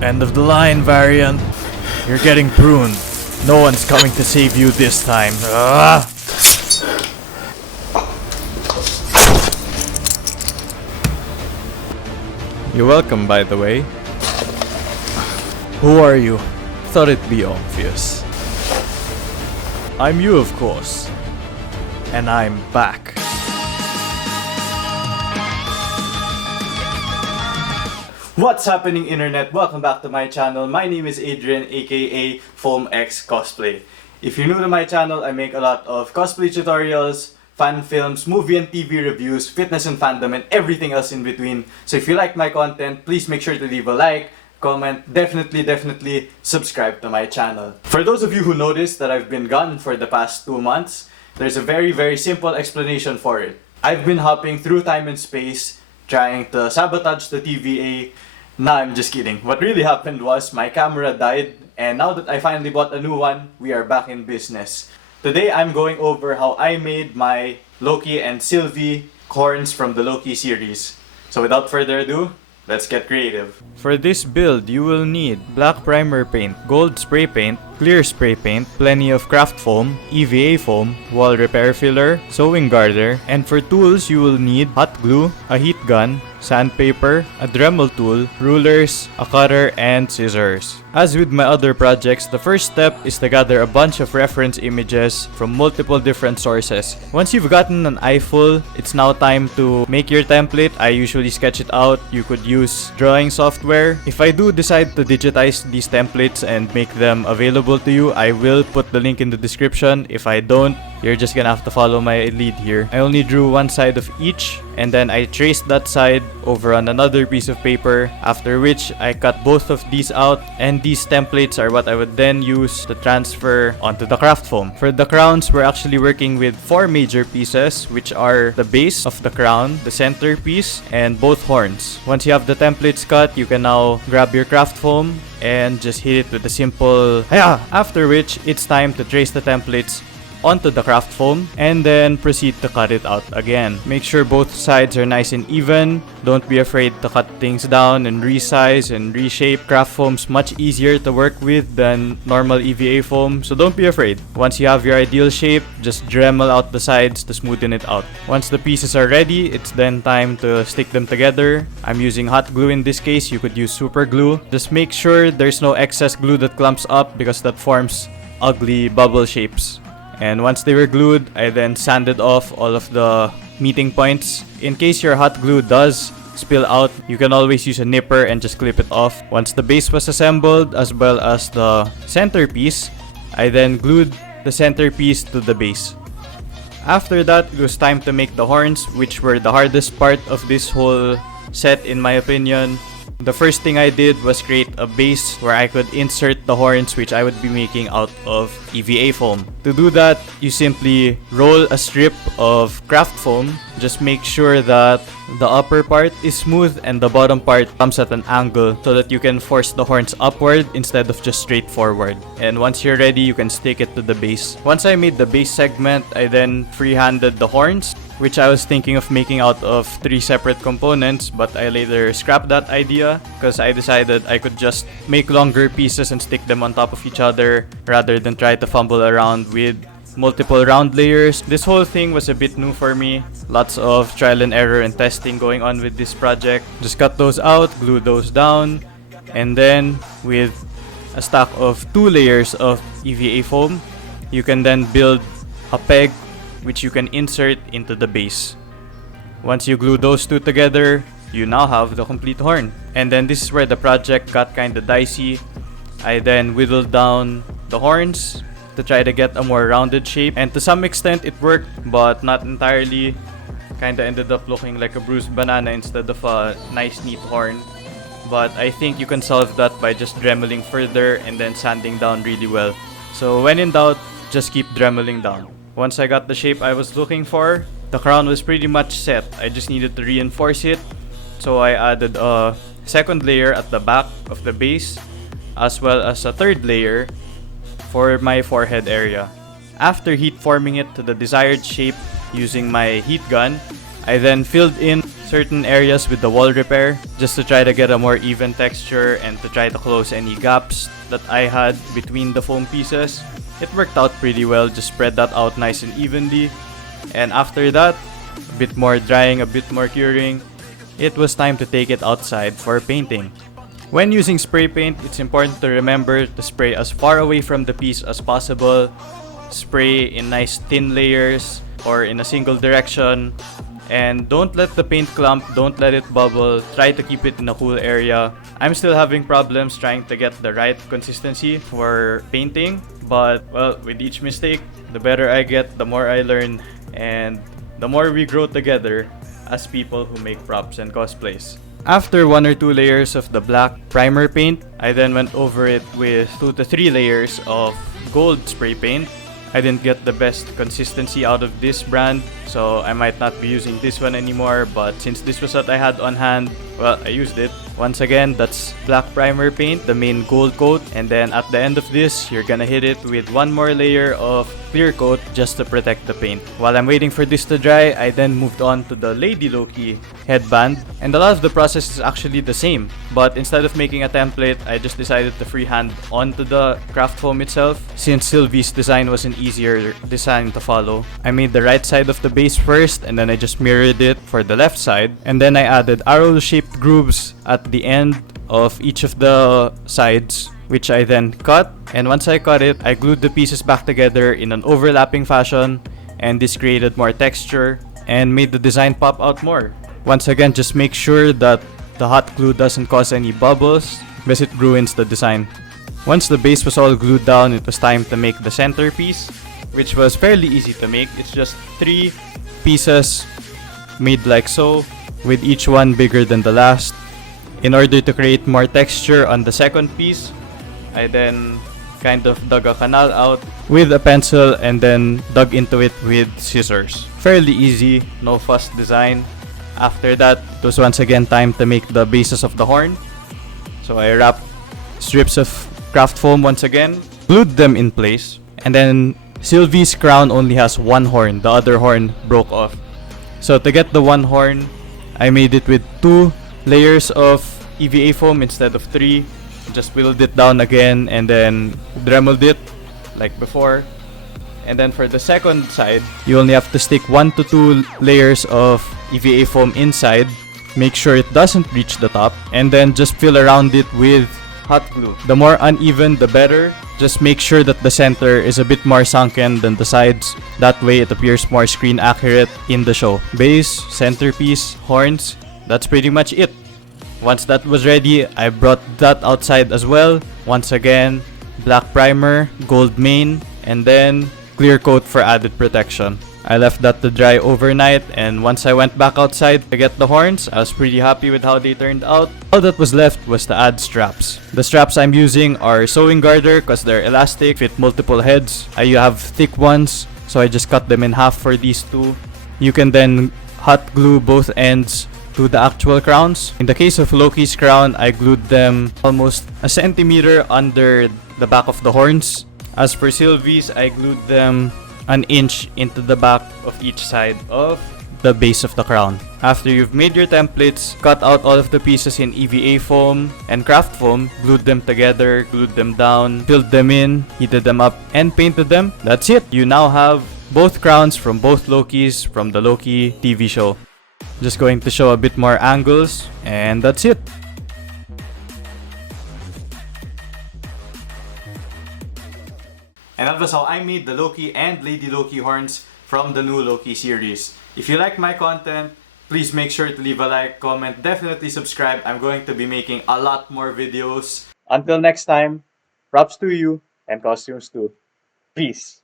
End of the line, variant. You're getting pruned. No one's coming to save you this time. You're welcome, by the way. Who are you? Thought it'd be obvious. I'm you, of course. And I'm back. What's happening, internet? Welcome back to my channel. My name is Adrian, aka Foamm X Cosplay. If you're new to my channel, I make a lot of cosplay tutorials, fan films, movie and TV reviews, fitness and fandom, and everything else in between. So if you like my content, please make sure to leave a like, comment, definitely subscribe to my channel. For those of you who noticed that I've been gone for the past 2 months, there's a very simple explanation for it. I've been hopping through time and space, trying to sabotage the TVA. Nah, I'm just kidding. What really happened was my camera died, and now that I finally bought a new one, we are back in business. Today I'm going over how I made my Loki and Sylvie horns from the Loki series. So without further ado, let's get creative. For this build, you will need black primer paint, gold spray paint, clear spray paint, plenty of craft foam, EVA foam, wall repair filler, sewing garter, and for tools you will need hot glue, a heat gun, sandpaper, a Dremel tool, rulers, a cutter, and scissors. As with my other projects, the first step is to gather a bunch of reference images from multiple different sources. Once you've gotten an eye full, it's now time to make your template. I usually sketch it out. You could use drawing software. If I do decide to digitize these templates and make them available to you, I will put the link in the description. If I don't, you're just gonna have to follow my lead here. I only drew one side of each, and then I traced that side over on another piece of paper, after which I cut both of these out, and these templates are what I would then use to transfer onto the craft foam. For the crowns, we're actually working with 4 major pieces, which are the base of the crown, the centerpiece, and both horns. Once you have the templates cut, you can now grab your craft foam and just hit it with a simple "Hiya!" After which, it's time to trace the templates onto the craft foam and then proceed to cut it out again. Make sure both sides are nice and even. Don't be afraid to cut things down and resize and reshape. Craft foam's much easier to work with than normal EVA foam, so don't be afraid. Once you have your ideal shape, just Dremel out the sides to smoothen it out. Once the pieces are ready, it's then time to stick them together. I'm using hot glue in this case. You could use super glue. Just make sure there's no excess glue that clumps up because that forms ugly bubble shapes. And once they were glued, I then sanded off all of the meeting points. In case your hot glue does spill out, you can always use a nipper and just clip it off. Once the base was assembled, as well as the centerpiece, I then glued the centerpiece to the base. After that, it was time to make the horns, which were the hardest part of this whole set in my opinion. The first thing I did was create a base where I could insert the horns, which I would be making out of EVA foam. To do that, you simply roll a strip of craft foam. Just make sure that the upper part is smooth and the bottom part comes at an angle so that you can force the horns upward instead of just straight forward. And once you're ready, you can stick it to the base. Once I made the base segment, I then freehanded the horns, which I was thinking of making out of 3 separate components, but I later scrapped that idea because I decided I could just make longer pieces and stick them on top of each other rather than try to fumble around with multiple round layers. This whole thing was a bit new for me. Lots of trial and error and testing going on with this project. Just cut those out, glue those down, and then with a stack of 2 layers of EVA foam, you can then build a peg which you can insert into the base. Once you glue those 2 together, you now have the complete horn. And then this is where the project got kinda dicey. I then whittled down the horns to try to get a more rounded shape, and to some extent it worked, but not entirely. Kinda ended up looking like a bruised banana instead of a nice neat horn. But I think you can solve that by just dremeling further and then sanding down really well. So when in doubt, just keep dremeling down. Once I got the shape I was looking for, the crown was pretty much set. I just needed to reinforce it, so I added a second layer at the back of the base, as well as a third layer for my forehead area. After heat forming it to the desired shape using my heat gun, I then filled in certain areas with the wall repair just to try to get a more even texture and to try to close any gaps that I had between the foam pieces. It worked out pretty well, just spread that out nice and evenly. And after that, a bit more drying, a bit more curing, it was time to take it outside for painting. When using spray paint, it's important to remember to spray as far away from the piece as possible. Spray in nice thin layers or in a single direction. And don't let the paint clump, don't let it bubble. Try to keep it in a cool area. I'm still having problems trying to get the right consistency for painting. But, well, with each mistake, the better I get, the more I learn. And the more we grow together as people who make props and cosplays. After 1 or 2 layers of the black primer paint, I then went over it with 2 to 3 layers of gold spray paint. I didn't get the best consistency out of this brand, so I might not be using this one anymore, but since this was what I had on hand, well, I used it. Once again, that's black primer paint, the main gold coat, and then at the end of this, you're gonna hit it with 1 more layer of clear coat just to protect the paint. While I'm waiting for this to dry, I then moved on to the Lady Loki headband, and a lot of the process is actually the same, but instead of making a template, I just decided to freehand onto the craft foam itself. Since Sylvie's design was an easier design to follow, I made the right side of the base first, and then I just mirrored it for the left side, and then I added arrow-shaped grooves at the end of each of the sides, which I then cut. And once I cut it, I glued the pieces back together in an overlapping fashion, and this created more texture and made the design pop out more. Once again, just make sure that the hot glue doesn't cause any bubbles because it ruins the design. Once the base was all glued down, it was time to make the centerpiece, which was fairly easy to make. It's just 3 pieces made like so, with each one bigger than the last. In order to create more texture on the second piece, I then kind of dug a canal out with a pencil and then dug into it with scissors. Fairly easy, no fuss design. After that, it was once again time to make the bases of the horn. So I wrapped strips of craft foam once again, glued them in place, and then Sylvie's crown only has 1 horn, the other horn broke off. So to get the 1 horn, I made it with 2 layers of EVA foam instead of 3. Just whittled it down again and then dremeled it like before. And then for the second side, you only have to stick 1 to 2 layers of EVA foam inside. Make sure it doesn't reach the top, and then just fill around it with hot glue. The more uneven, the better. Just make sure that the center is a bit more sunken than the sides. That way it appears more screen accurate in the show. Base, centerpiece, horns, that's pretty much it. Once that was ready, I brought that outside as well. Once again, black primer, gold main, and then clear coat for added protection. I left that to dry overnight, and once I went back outside to get the horns, I was pretty happy with how they turned out. All that was left was to add straps. The straps I'm using are sewing garter because they're elastic, fit multiple heads. I have thick ones, so I just cut them in half for these 2. You can then hot glue both ends to the actual crowns. In the case of Loki's crown, I glued them almost a centimeter under the back of the horns. As for Sylvie's, I glued them an inch into the back of each side of the base of the crown. After you've made your templates, cut out all of the pieces in EVA foam and craft foam, glued them together, glued them down, filled them in, heated them up, and painted them. That's it! You now have both crowns from both Lokis from the Loki TV show. Just going to show a bit more angles, and that's it! And that was how I made the Loki and Lady Loki horns from the new Loki series. If you like my content, please make sure to leave a like, comment, definitely subscribe. I'm going to be making a lot more videos. Until next time, props to you and costumes too. Peace!